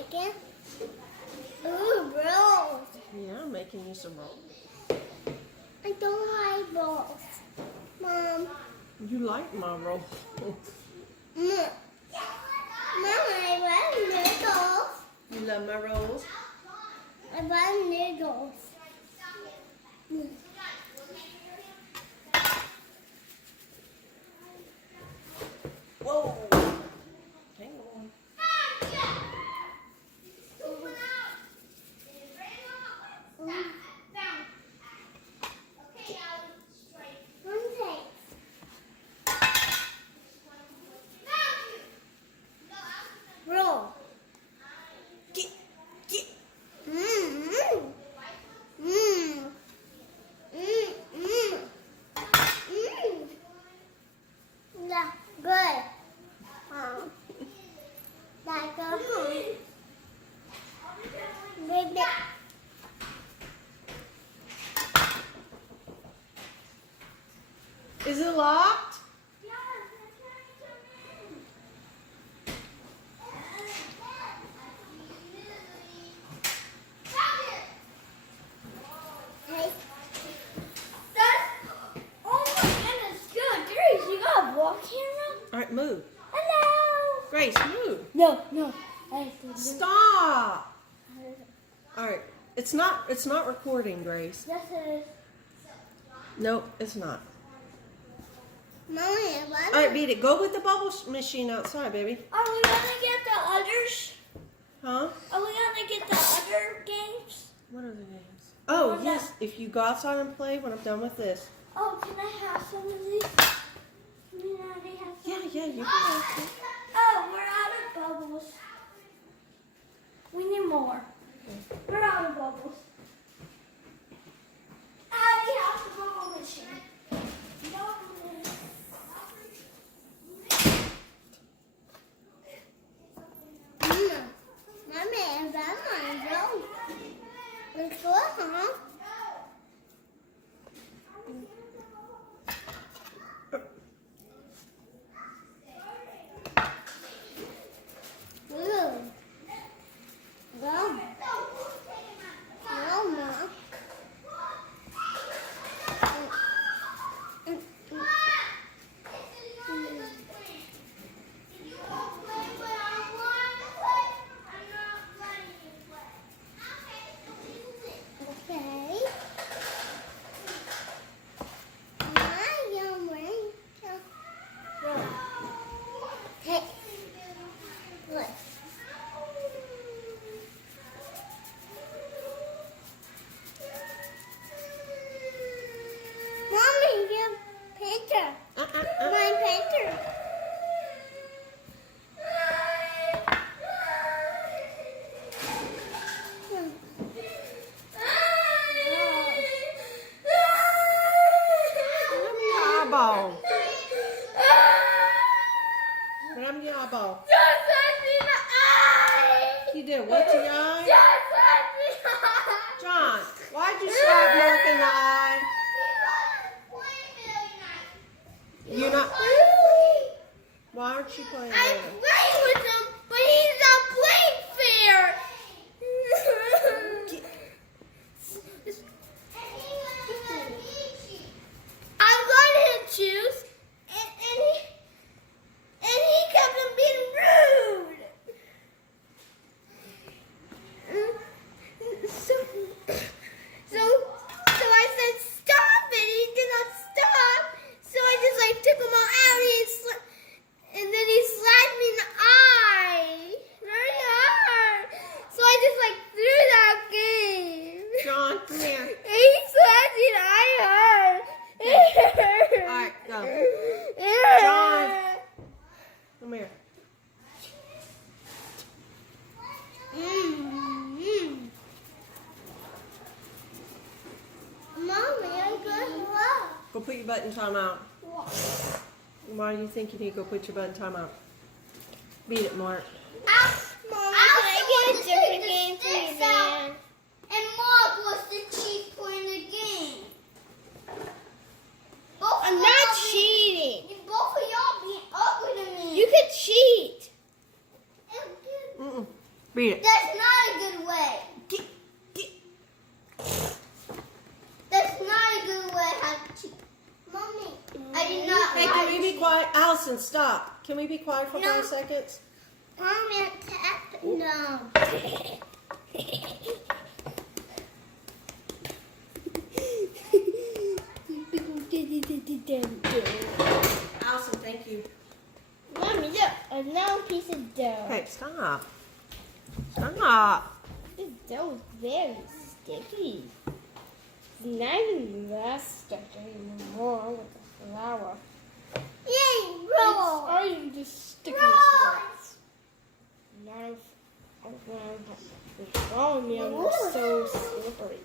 making rolls. Yeah, I'm making you some rolls. I don't like rolls. Mom. You like my rolls. Mom, I want noodles. You love my rolls? I want noodles. Whoa. Hang on. Roll. Get. Yeah, good. Like a baby. Is it locked? All right, move. Hello. Grace, move. No. Stop. All right. It's not recording, Grace. Yes, it is. Nope, it's not. Mommy, All right, beat it. Go with the bubble machine outside, baby. are we gonna get the others? Huh? Are we gonna get the other games? What are the names? Oh, yes. If you go outside and play when I'm done with this. Oh, can I have some of these? Can I already have some? Yeah, you can have some. Oh, we're out of bubbles. We need more. We're out of bubbles. I already have the bubble machine. Mommy, is that my room? It's good, huh? My picture. Grab your eyeball. Just let me in the eye. You did what to your eye? Just let me in the eye. John, why'd you slap Mark in the eye? You're not. Why aren't you playing I'm there? playing with him, but he's not playing fair. I'm going to choose, and he kept on being rude. So I said stop, and he did not stop. So I just took him all out, and then he slapped me in the eye, very hard. So I just threw that game. John, come here. And he slapped me in the eye hard. It hurt. All right, go. It hurt. John. Come here. Mommy, I'm good. Go put your butt in timeout. Why do you think you need to go put your butt in timeout? Beat it, Mark. Mom, can I get a different game for you, Dad? And Mark was the cheat playing the game. I'm not cheating. Both of y'all being ugly to me. You could cheat. Mm-mm. Read it. That's not a good way. That's not a good way how to. Mommy, I did not. Hey, can we be quiet? Allison, stop. Can we be quiet for No. 5 seconds? Mommy, no. Allison, thank you. Mommy, look, another piece of dough. Okay, stop. Stop. This dough is very sticky. It's not even that sticky anymore with the flour. Yay, roll! Or you just stick it now the flour meal is so slippery.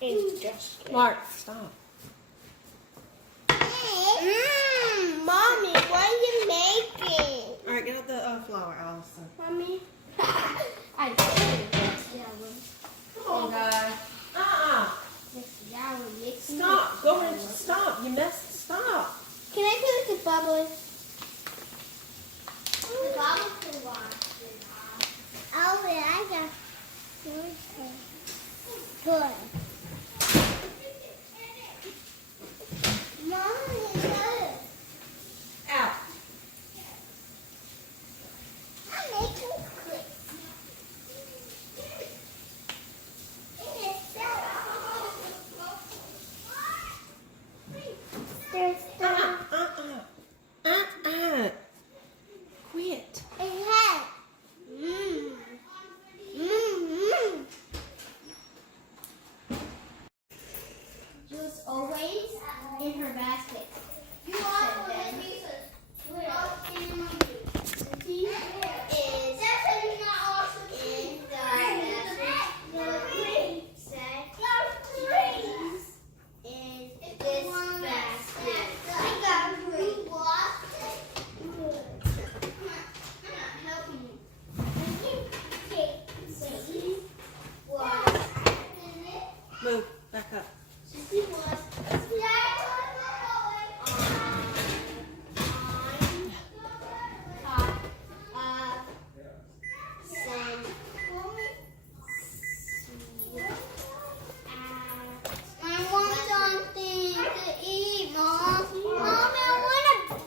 It's just Mark, stop. Mommy, what are you making? All right, get out the flour, Allison. Mommy, I did this yellow. Come on, guys. This yellow makes me Stop. Go yellow. and stop. You messed. Stop. Can I put the bubbles? The bubbles can wash it off. Oh, yeah, I got good. Mommy, look. Out. I'm making quick. There's Quit. a head. She was always in her basket. You are in the Move. Back up.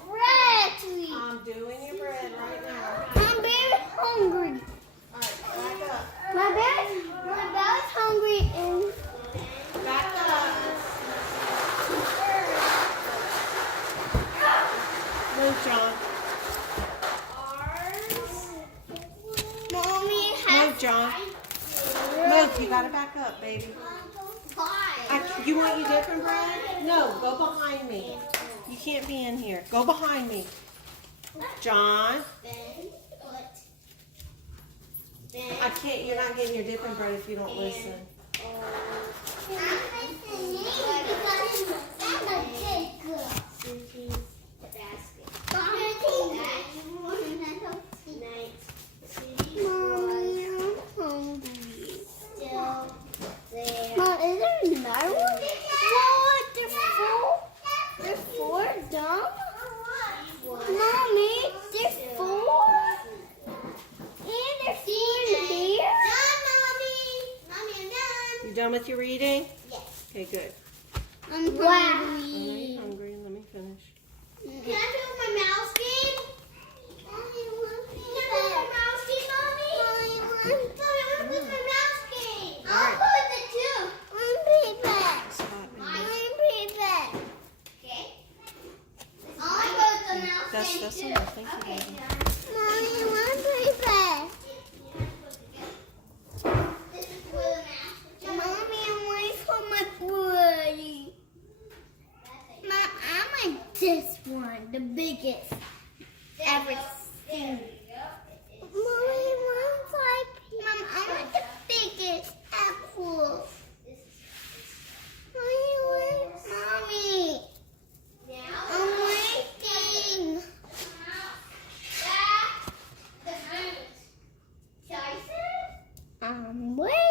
I'm doing your bread right now. I'm very hungry. All right, back up. My belly's hungry and Back up. Move, John. Mommy Move, John. Move. You gotta back up, baby. You want your different bread? No, go behind me. You can't be in here. Go behind me. John. I can't. You're not getting your different bread if you don't listen. Mom, is there another one? What? There's four done? Mommy, there's four? And there's four here? Done, Mommy. Mommy, I'm done. You done with your reading? Yes. Okay, good. I'm I'm hungry. Let me finish. Can I play with my mouse game? Mommy, can I play with my mouse game, Mommy? Mommy, I want to play with my mouse game. I'll Alright. play with it too. I'm pretty bad. Stop, baby. I'm pretty bad. Okay. I'll play with the mouse That's game too. enough. Thank you, baby. Mommy, I'm pretty bad. Mommy, I'm waiting for my buddy. Mom, I like this one, the biggest ever seen. Mommy, one's like, Mom, I want the biggest apple. Mommy, I'm waiting. I'm waiting.